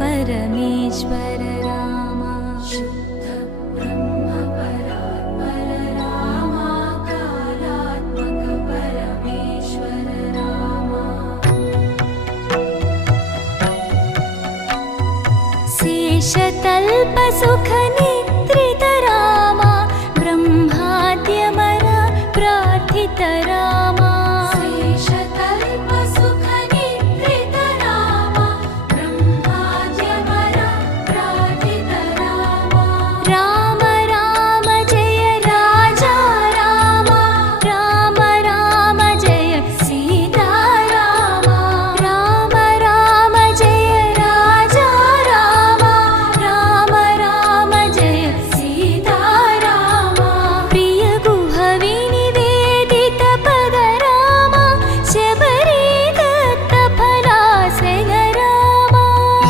परमेश्वर राम शुद्ध ब्रह्म परात्पर राम कालात्मक परमेश्वर राम शेषतल्प सुखनि